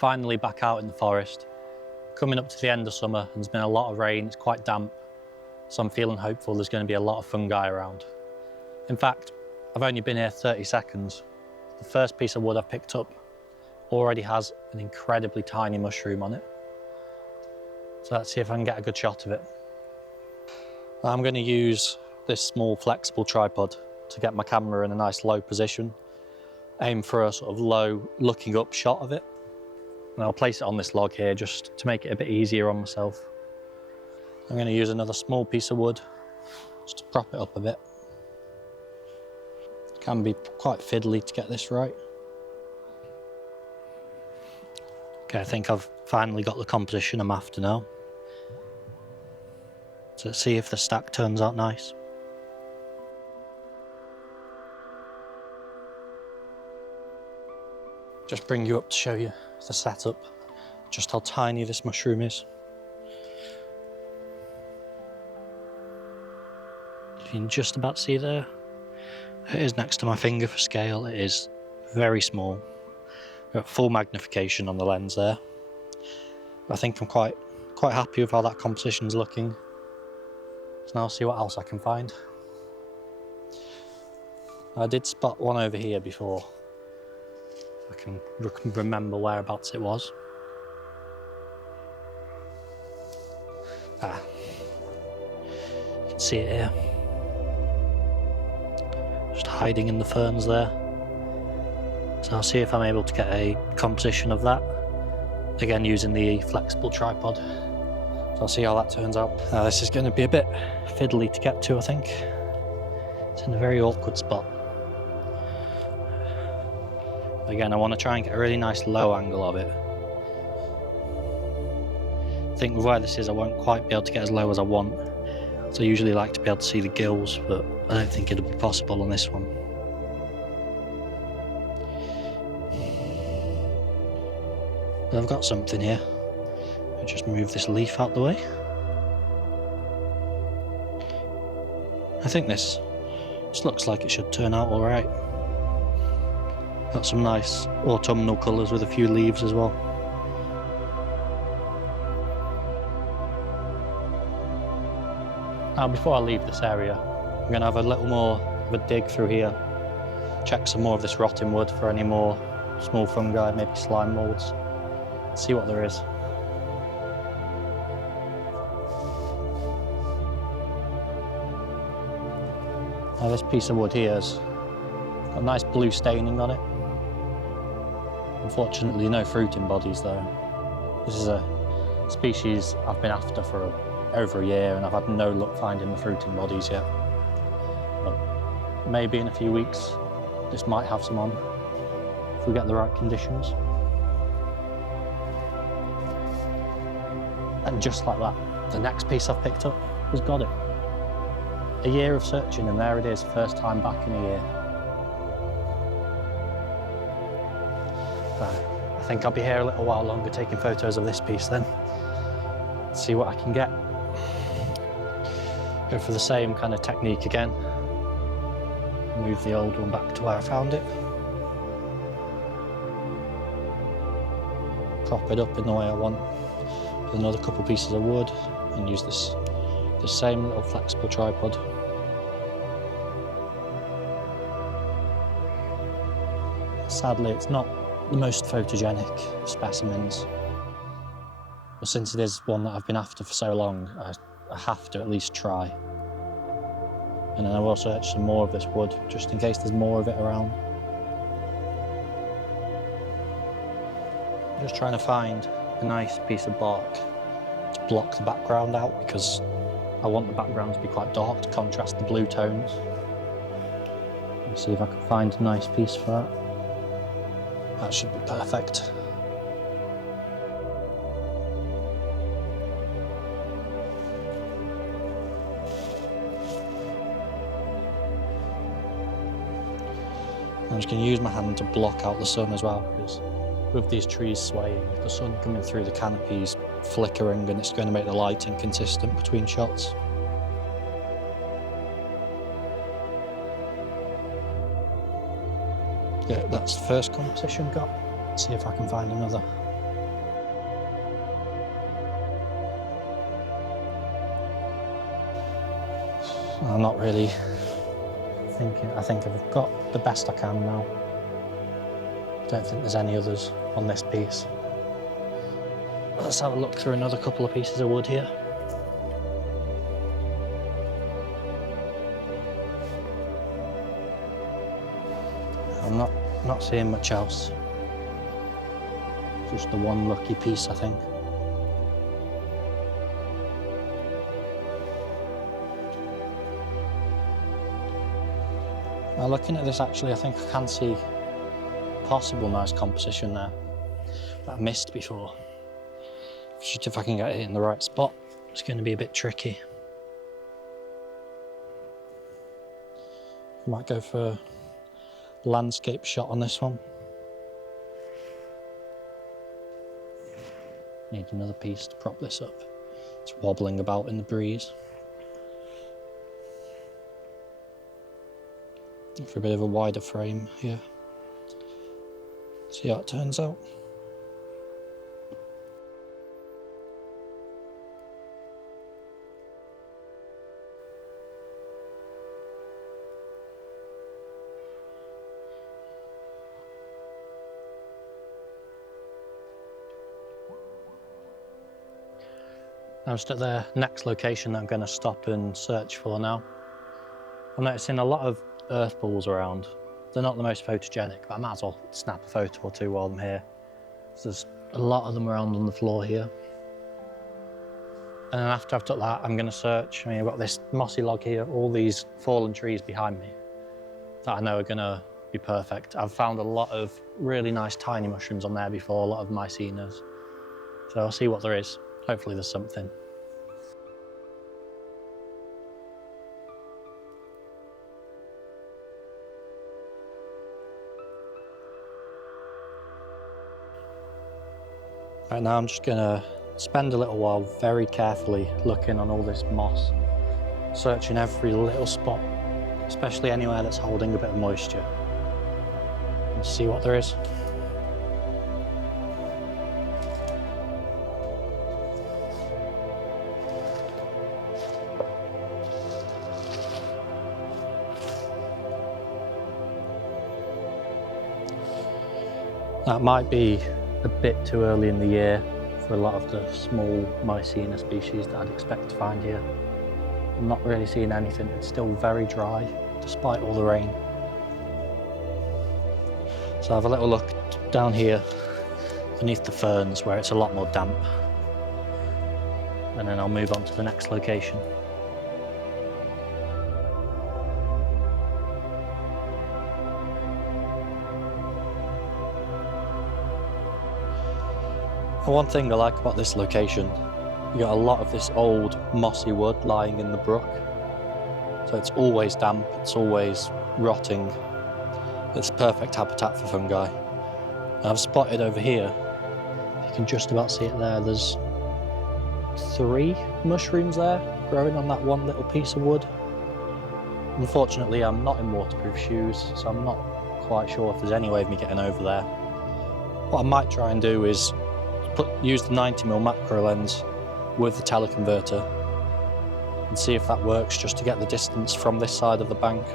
Finally back out in the forest. Coming up to the end of summer, and there's been a lot of rain, it's quite damp, so I'm feeling hopeful there's going to be a lot of fungi around. In fact, I've only been here 30 seconds. The first piece of wood I've picked up already has an incredibly tiny mushroom on it. So let's see if I can get a good shot of it. I'm going to use this small flexible tripod to get my camera in a nice low position. Aim for a sort of low looking up shot of it. And I'll place it on this log here just to make it a bit easier on myself. I'm going to use another small piece of wood just to prop it up a bit. It can be quite fiddly to get this right. Okay, I think I've finally got the composition I'm after now. So let's see if the stack turns out nice. Just bring you up to show you the setup, just how tiny this mushroom is. You can just about see there. It is next to my finger for scale. It is very small. Got full magnification on the lens there. I think I'm quite happy with how that composition's looking. So now I'll see what else I can find. I did spot one over here before. I can remember whereabouts it was. Ah, you can see it here. Just hiding in the ferns there. So I'll see if I'm able to get a composition of that. Again, using the flexible tripod. So I'll see how that turns out. This is going to be a bit fiddly to get to, I think. It's in a very awkward spot. Again, I want to try and get a really nice low angle of it. I think with where this is, I won't quite be able to get as low as I want. So I usually like to be able to see the gills, but I don't think it'll be possible on this one. But I've got something here. I'll just move this leaf out the way. I think this looks like it should turn out all right. Got some nice autumnal colours with a few leaves as well. Now before I leave this area, I'm going to have a little more of a dig through here. Check some more of this rotting wood for any more small fungi, maybe slime moulds. See what there is. Now this piece of wood here has got a nice blue staining on it. Unfortunately, no fruiting bodies though. This is a species I've been after for over a year and I've had no luck finding the fruiting bodies yet. But maybe in a few weeks, this might have some on, if we get the right conditions. And just like that, the next piece I've picked up has got it. A year of searching and there it is, first time back in a year. I think I'll be here a little while longer taking photos of this piece then. See what I can get. Go for the same kind of technique again. Move the old one back to where I found it. Prop it up in the way I want. With another couple pieces of wood and use this same little flexible tripod. Sadly, it's not the most photogenic of specimens, but since it is one that I've been after for so long, I have to at least try. And then I will search some more of this wood, just in case there's more of it around. I'm just trying to find a nice piece of bark to block the background out, because I want the background to be quite dark to contrast the blue tones. Let's see if I can find a nice piece for that. That should be perfect. I'm just going to use my hand to block out the sun as well, because with these trees swaying, the sun coming through the canopies flickering, and it's going to make the light inconsistent between shots. Yeah, that's the first composition got. Let's see if I can find another. I'm not really thinking, I think I've got the best I can now. Don't think there's any others on this piece. Let's have a look through another couple of pieces of wood here. I'm not seeing much else. Just the one lucky piece, I think. Now looking at this, actually, I think I can see possible nice composition there that I missed before. Just if I can get it in the right spot, it's going to be a bit tricky. I might go for a landscape shot on this one. Need another piece to prop this up. It's wobbling about in the breeze. For a bit of a wider frame here. See how it turns out. I'm just at the next location that I'm going to stop and search for now. I'm noticing a lot of earthballs around. They're not the most photogenic, but I might as well snap a photo or two while I'm here. So there's a lot of them around on the floor here. And then after I've took that, I'm going to search. I mean, I've got this mossy log here, all these fallen trees behind me that I know are going to be perfect. I've found a lot of really nice tiny mushrooms on there before, a lot of Mycenas. So I'll see what there is. Hopefully there's something. Right now I'm just going to spend a little while very carefully looking on all this moss, searching every little spot, especially anywhere that's holding a bit of moisture, and see what there is. That might be a bit too early in the year for a lot of the small Mycena species that I'd expect to find here. I'm not really seeing anything. It's still very dry despite all the rain. So have a little look down here beneath the ferns where it's a lot more damp, and then I'll move on to the next location. One thing I like about this location, you got a lot of this old mossy wood lying in the brook. So it's always damp, it's always rotting. It's perfect habitat for fungi. And I've spotted over here, you can just about see it there, there's 3 mushrooms there growing on that one little piece of wood. Unfortunately, I'm not in waterproof shoes, so I'm not quite sure if there's any way of me getting over there. What I might try and do is use the 90mm macro lens with the teleconverter and see if that works, just to get the distance from this side of the bank.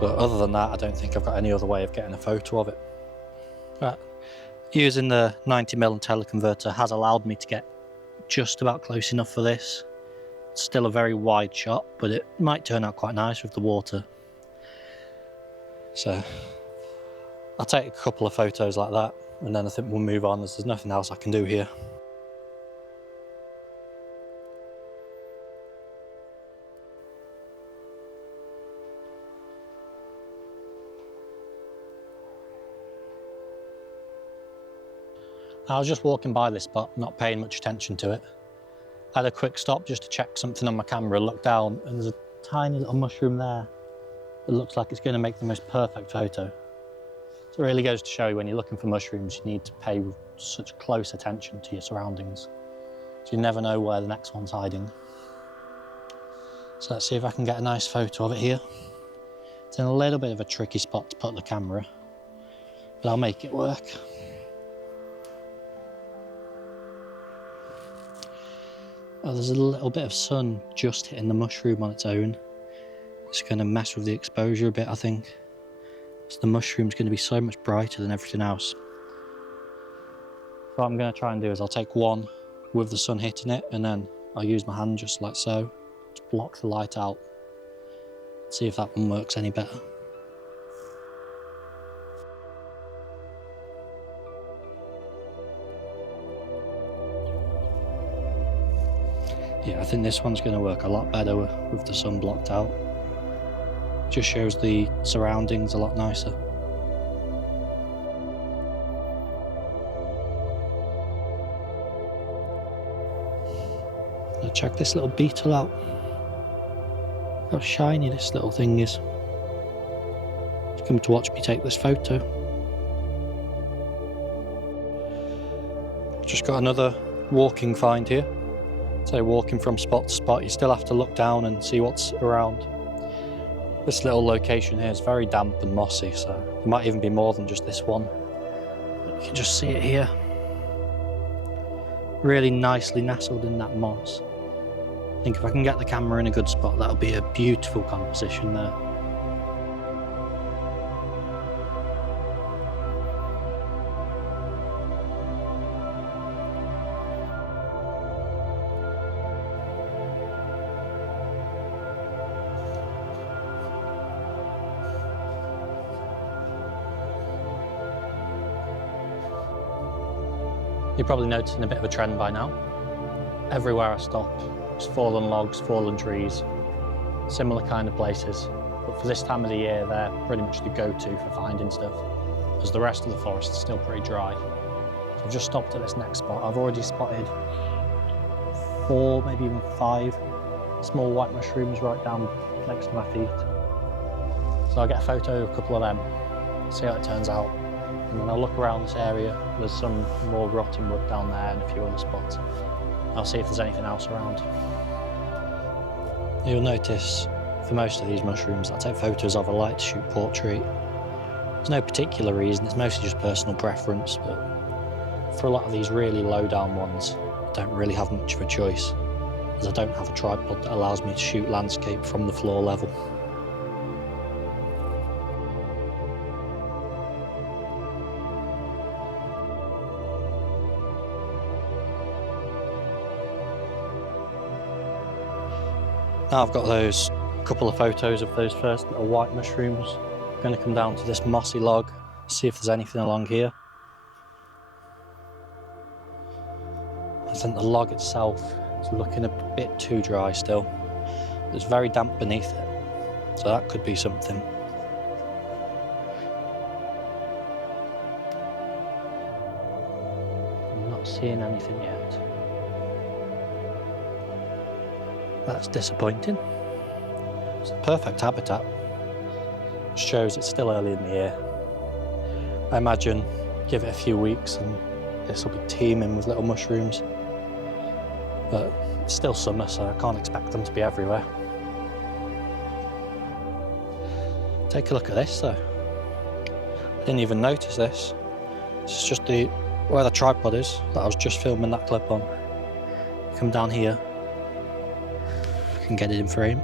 But other than that, I don't think I've got any other way of getting a photo of it. Right. Using the 90mm teleconverter has allowed me to get just about close enough for this. It's still a very wide shot, but it might turn out quite nice with the water. So I'll take a couple of photos like that, and then I think we'll move on, as there's nothing else I can do here. I was just walking by this spot, not paying much attention to it. I had a quick stop just to check something on my camera, look down, and there's a tiny little mushroom there that looks like it's going to make the most perfect photo. So it really goes to show you, when you're looking for mushrooms, you need to pay such close attention to your surroundings. So you never know where the next one's hiding. So let's see if I can get a nice photo of it here. It's in a little bit of a tricky spot to put the camera, but I'll make it work. Oh, there's a little bit of sun just hitting the mushroom on its own. It's going to mess with the exposure a bit, I think. So the mushroom's going to be so much brighter than everything else. What I'm going to try and do is I'll take one with the sun hitting it, and then I'll use my hand just like so to block the light out. See if that one works any better. Yeah, I think this one's going to work a lot better with the sun blocked out. Just shows the surroundings a lot nicer. Now check this little beetle out. How shiny this little thing is. It's come to watch me take this photo. Just got another walking find here. So walking from spot to spot, you still have to look down and see what's around. This little location here is very damp and mossy, so there might even be more than just this one. But you can just see it here. Really nicely nestled in that moss. I think if I can get the camera in a good spot, that'll be a beautiful composition there. You're probably noticing a bit of a trend by now. Everywhere I stop, there's fallen logs, fallen trees, similar kind of places. But for this time of the year, they're pretty much the go-to for finding stuff, because the rest of the forest is still pretty dry. So I've just stopped at this next spot. I've already spotted 4, maybe even 5 small white mushrooms right down next to my feet. So I'll get a photo of a couple of them, see how it turns out. And then I'll look around this area. There's some more rotten wood down there and a few other spots. I'll see if there's anything else around. You'll notice for most of these mushrooms I take photos of, I like to shoot portrait. There's no particular reason, it's mostly just personal preference, but for a lot of these really low down ones, I don't really have much of a choice, as I don't have a tripod that allows me to shoot landscape from the floor level. Now I've got those couple of photos of those first little white mushrooms. I'm going to come down to this mossy log, see if there's anything along here. I think the log itself is looking a bit too dry still. It's very damp beneath it, so that could be something. I'm not seeing anything yet. That's disappointing. It's the perfect habitat. It shows it's still early in the year. I imagine give it a few weeks and this will be teeming with little mushrooms. But it's still summer, so I can't expect them to be everywhere. Take a look at this though. I didn't even notice this. This is just where the tripod is that I was just filming that clip on. Come down here. Can get it in frame.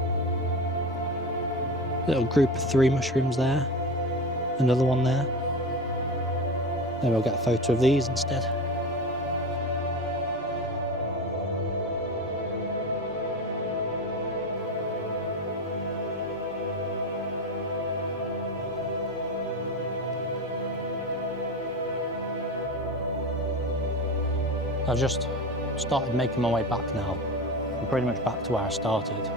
Little group of 3 mushrooms there, another one there. Maybe I'll get a photo of these instead. I've just started making my way back now. I'm pretty much back to where I started.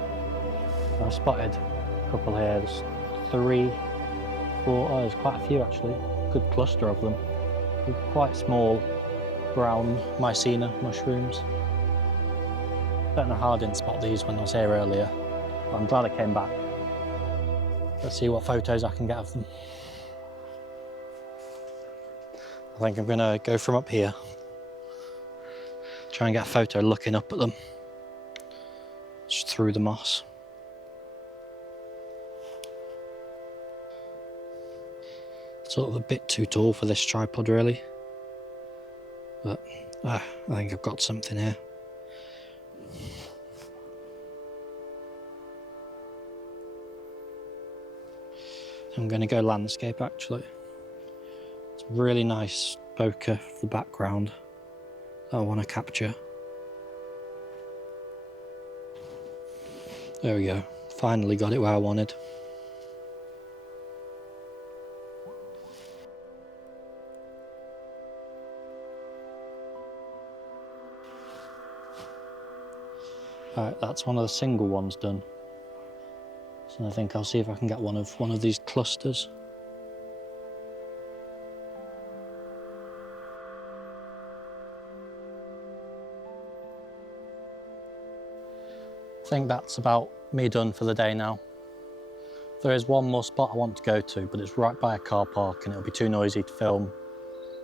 I've spotted a couple here. There's 3, 4, oh, there's quite a few actually. Good cluster of them. They're quite small brown Mycena mushrooms. Don't know how I didn't spot these when I was here earlier, but I'm glad I came back. Let's see what photos I can get of them. I think I'm gonna go from up here. Try and get a photo looking up at them. Just through the moss. Sort of a bit too tall for this tripod really, but I think I've got something here. I'm going to go landscape actually. It's a really nice bokeh for the background that I want to capture. There we go, finally got it where I wanted. Alright, that's one of the single ones done. So I think I'll see if I can get one of these clusters. I think that's about me done for the day now. There is one more spot I want to go to, but it's right by a car park and it'll be too noisy to film.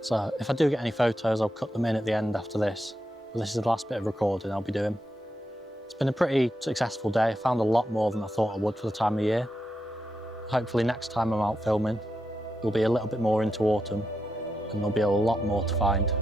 So if I do get any photos, I'll cut them in at the end after this. But this is the last bit of recording I'll be doing. It's been a pretty successful day. I found a lot more than I thought I would for the time of year. Hopefully next time I'm out filming, we'll be a little bit more into autumn and there'll be a lot more to find.